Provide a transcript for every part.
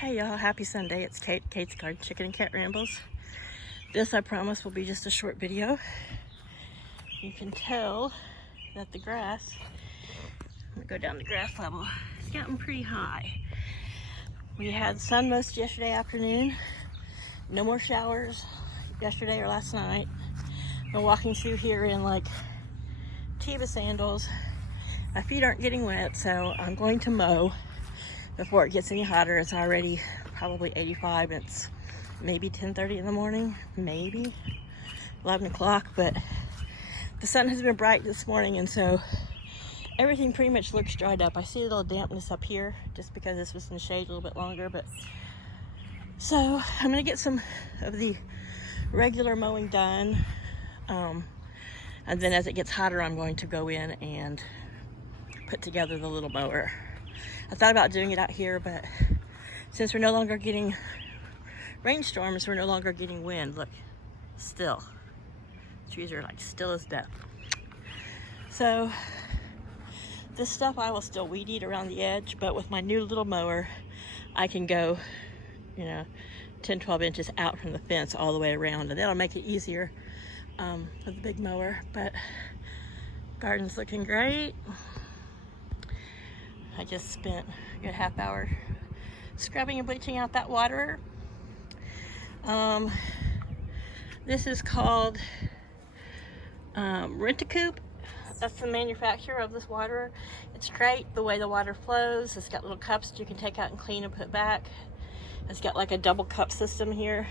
Hey y'all, happy Sunday. It's Kate, Kate's Garden Chicken and Cat Rambles. This, I promise, will be just a short video. You can tell that the grass, I'm gonna go down the grass level, it's gotten pretty high. We had sun most yesterday afternoon. No more showers yesterday or last night. I'm walking through here in like Tiva sandals. My feet aren't getting wet, so I'm going to mow before it gets any hotter. It's already probably 85. It's maybe 10:30 in the morning, maybe 11 o'clock, but the sun has been bright this morning, and so everything pretty much looks dried up. I see a little dampness up here just because this was in the shade a little bit longer, but so I'm gonna get some of the regular mowing done, and then as it gets hotter, I'm going to go in and put together the little mower. I thought about doing it out here, but since we're no longer getting rainstorms, we're no longer getting wind. Look, still. Trees are like still as death. So this stuff I will still weed eat around the edge, but with my new little mower, I can go, 10, 12 inches out from the fence all the way around, and that'll make it easier with the big mower. But garden's looking great. I just spent a good half hour scrubbing and bleaching out that water. This is called Rent-A-Coop. That's the manufacturer of this water. It's great the way the water flows. It's got little cups that you can take out and clean and put back. It's got like a double cup system here.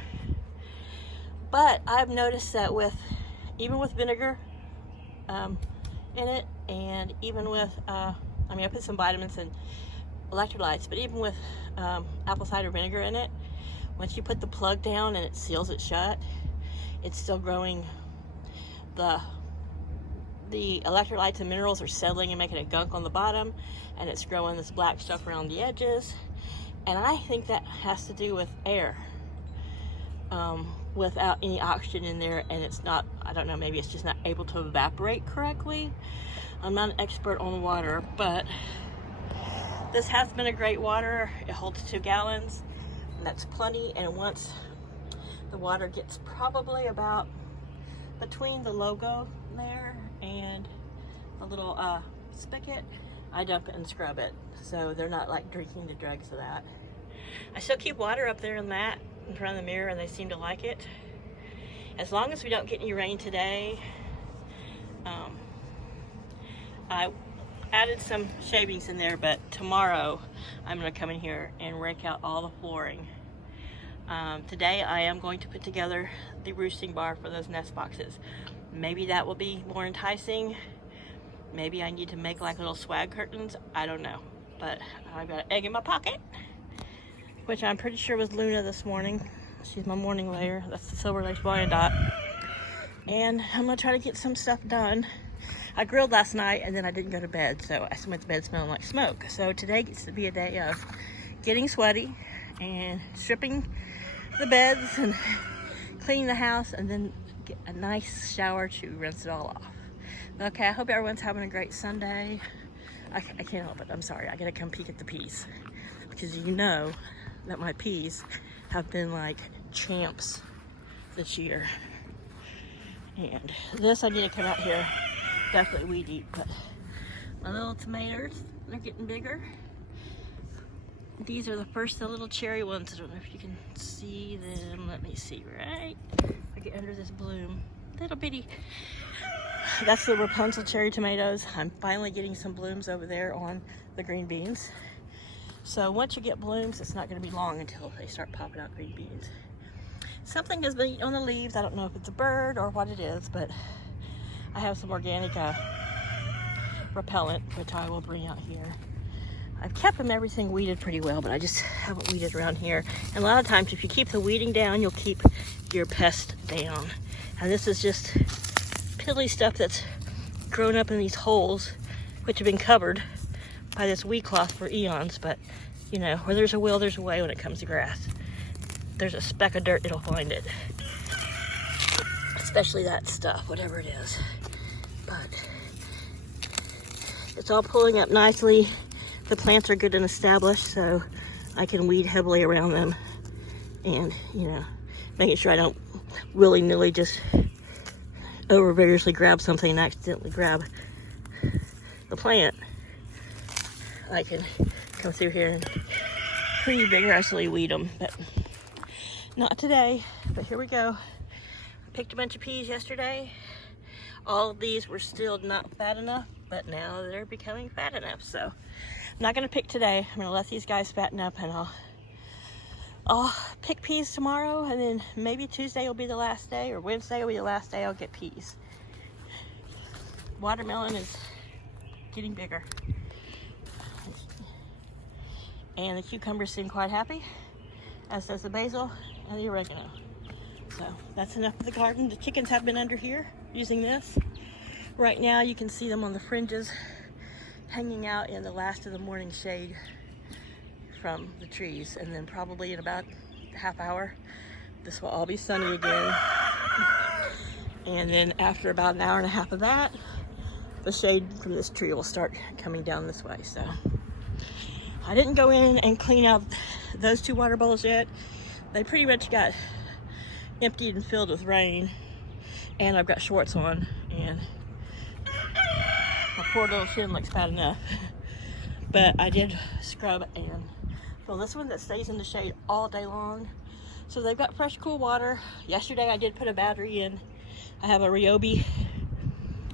But I've noticed that even with vinegar in it, and even with I put some vitamins and electrolytes, but even with apple cider vinegar in it, once you put the plug down and it seals it shut, it's still growing. The electrolytes and minerals are settling and making a gunk on the bottom, and it's growing this black stuff around the edges. And I think that has to do with air, without any oxygen in there, and it's not, I don't know, maybe it's just not able to evaporate correctly. I'm not an expert on water, but this has been a great water. It holds 2 gallons, and that's plenty. And once the water gets probably about between the logo there and the little spigot, I dump it and scrub it, so they're not like drinking the dregs of that. I still keep water up there in that in front of the mirror, and they seem to like it. As long as we don't get any rain today. I added some shavings in there, but tomorrow I'm going to come in here and rake out all the flooring. Today I am going to put together the roosting bar for those nest boxes. Maybe that will be more enticing. Maybe I need to make like little swag curtains. I don't know. But I've got an egg in my pocket, which I'm pretty sure was Luna this morning. She's my morning layer. That's the silver lace Wyandotte. And I'm going to try to get some stuff done. I grilled last night and then I didn't go to bed, so I went to bed smelling like smoke. So today gets to be a day of getting sweaty and stripping the beds and cleaning the house, and then get a nice shower to rinse it all off. Okay, I hope everyone's having a great Sunday. I can't help it. I'm sorry. I gotta come peek at the peas, because you know that my peas have been like champs this year. And this, I need to come out here, definitely weed eat, but my little tomatoes, they're getting bigger. These are the first, the little cherry ones. I don't know if you can see them. Let me see, right? I get under this bloom. Little bitty. That's the Rapunzel cherry tomatoes. I'm finally getting some blooms over there on the green beans. So once you get blooms, it's not going to be long until they start popping out green beans. Something has been eating on the leaves. I don't know if it's a bird or what it is, but I have some organic repellent, which I will bring out here. I've kept everything weeded pretty well, but I just haven't weeded around here. And a lot of times, if you keep the weeding down, you'll keep your pest down. And this is just pilly stuff that's grown up in these holes, which have been covered by this weed cloth for eons. But, where there's a will, there's a way when it comes to grass. There's a speck of dirt, it'll find it. Especially that stuff, whatever it is. But it's all pulling up nicely. The plants are good and established, so I can weed heavily around them and, you know, making sure I don't willy-nilly just over vigorously grab something and accidentally grab the plant. I can come through here and pretty vigorously weed them, but not today. But here we go. Picked a bunch of peas yesterday. All of these were still not fat enough, but now they're becoming fat enough. So I'm not gonna pick today. I'm gonna let these guys fatten up, and I'll pick peas tomorrow, and then maybe Tuesday will be the last day, or Wednesday will be the last day I'll get peas. Watermelon is getting bigger. And the cucumbers seem quite happy, as does the basil and the oregano. So that's enough of the garden. The chickens have been under here using this. Right now you can see them on the fringes hanging out in the last of the morning shade from the trees, and then probably in about a half hour this will all be sunny again, and then after about an hour and a half of that, the shade from this tree will start coming down this way. So I didn't go in and clean out those 2 water bowls yet. They pretty much got emptied and filled with rain, and I've got shorts on, and my poor little shin looks bad enough. But I did scrub and fill this one that stays in the shade all day long. So they've got fresh, cool water. Yesterday I did put a battery in. I have a Ryobi.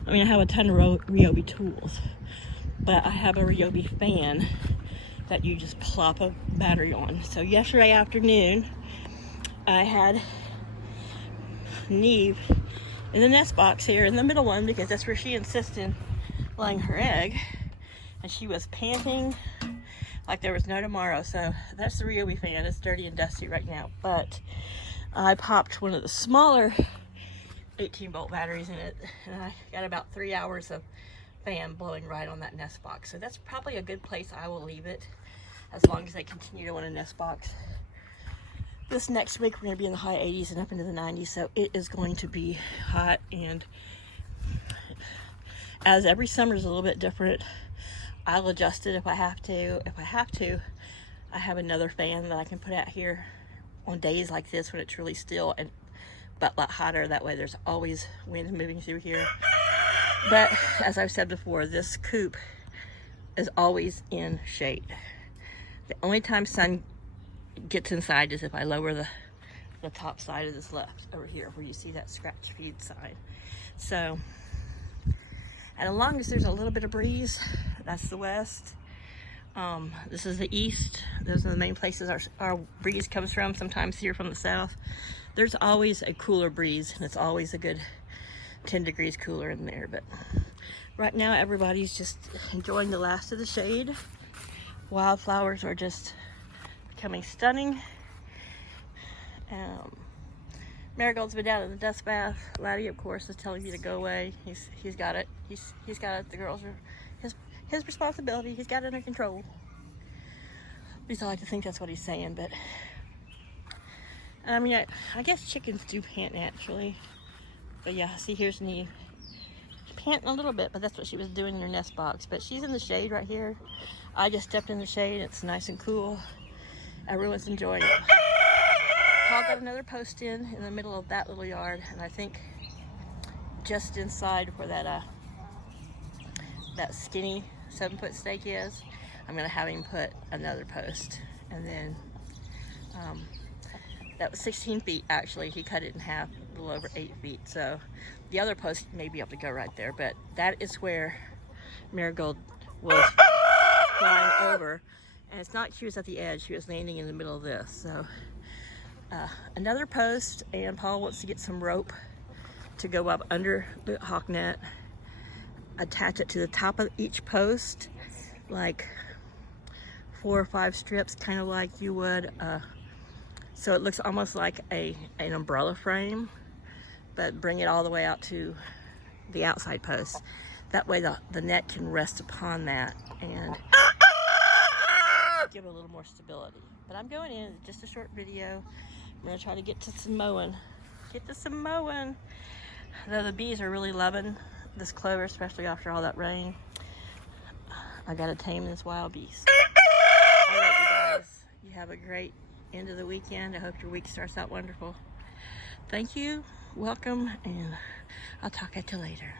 I mean, I have a ton of Ryobi tools, but I have a Ryobi fan that you just plop a battery on. So yesterday afternoon, I had Neve in the nest box here in the middle one, because that's where she insisted laying her egg, and she was panting like there was no tomorrow. So that's the Ryobi fan. It's dirty and dusty right now, but I popped one of the smaller 18-volt batteries in it, and I got about 3 hours of fan blowing right on that nest box. So that's probably a good place I will leave it, as long as they continue to want a nest box. This next week we're going to be in the high 80s and up into the 90s, so it is going to be hot, and as every summer is a little bit different, I'll adjust it if I have to. If I have to, I have another fan that I can put out here on days like this when it's really still and but a lot hotter. That way there's always wind moving through here. But as I've said before, this coop is always in shade. The only time sun gets inside is if I lower the top side of this left over here, where you see that scratch feed sign. So, and as long as there's a little bit of breeze, that's the west. This is the east. Those are the main places our breeze comes from. Sometimes here from the south. There's always a cooler breeze, and it's always a good 10 degrees cooler in there. But right now everybody's just enjoying the last of the shade. Wildflowers are just becoming stunning. Marigold's been down in the dust bath. Laddie, of course, is telling me to go away. He's got it. He's got it. The girls are his responsibility. He's got it under control. At least I like to think that's what he's saying. But I mean, I guess chickens do pant naturally. But yeah, see, here's Neve. Panting a little bit, but that's what she was doing in her nest box. But she's in the shade right here. I just stepped in the shade. It's nice and cool. Everyone's enjoying it. Paul got another post in the middle of that little yard, and I think just inside where that skinny 7-foot stake is, I'm gonna have him put another post. And then that was 16 feet actually. He cut it in half, a little over 8 feet. So the other post may be able to go right there, but that is where Marigold was flying over. And it's not she was at the edge, she was landing in the middle of this. So another post, and Paul wants to get some rope to go up under the hawk net, attach it to the top of each post, like 4 or 5 strips, kind of like you would, so it looks almost like an umbrella frame, but bring it all the way out to the outside post. That way the net can rest upon that and give it a little more stability. But I'm going in, just a short video. I'm gonna try to get to some mowing. Though the bees are really loving this clover, especially after all that rain. I gotta tame this wild beast. All right, you guys. You have a great end of the weekend. I hope your week starts out wonderful. Thank you, welcome, and I'll talk at you later.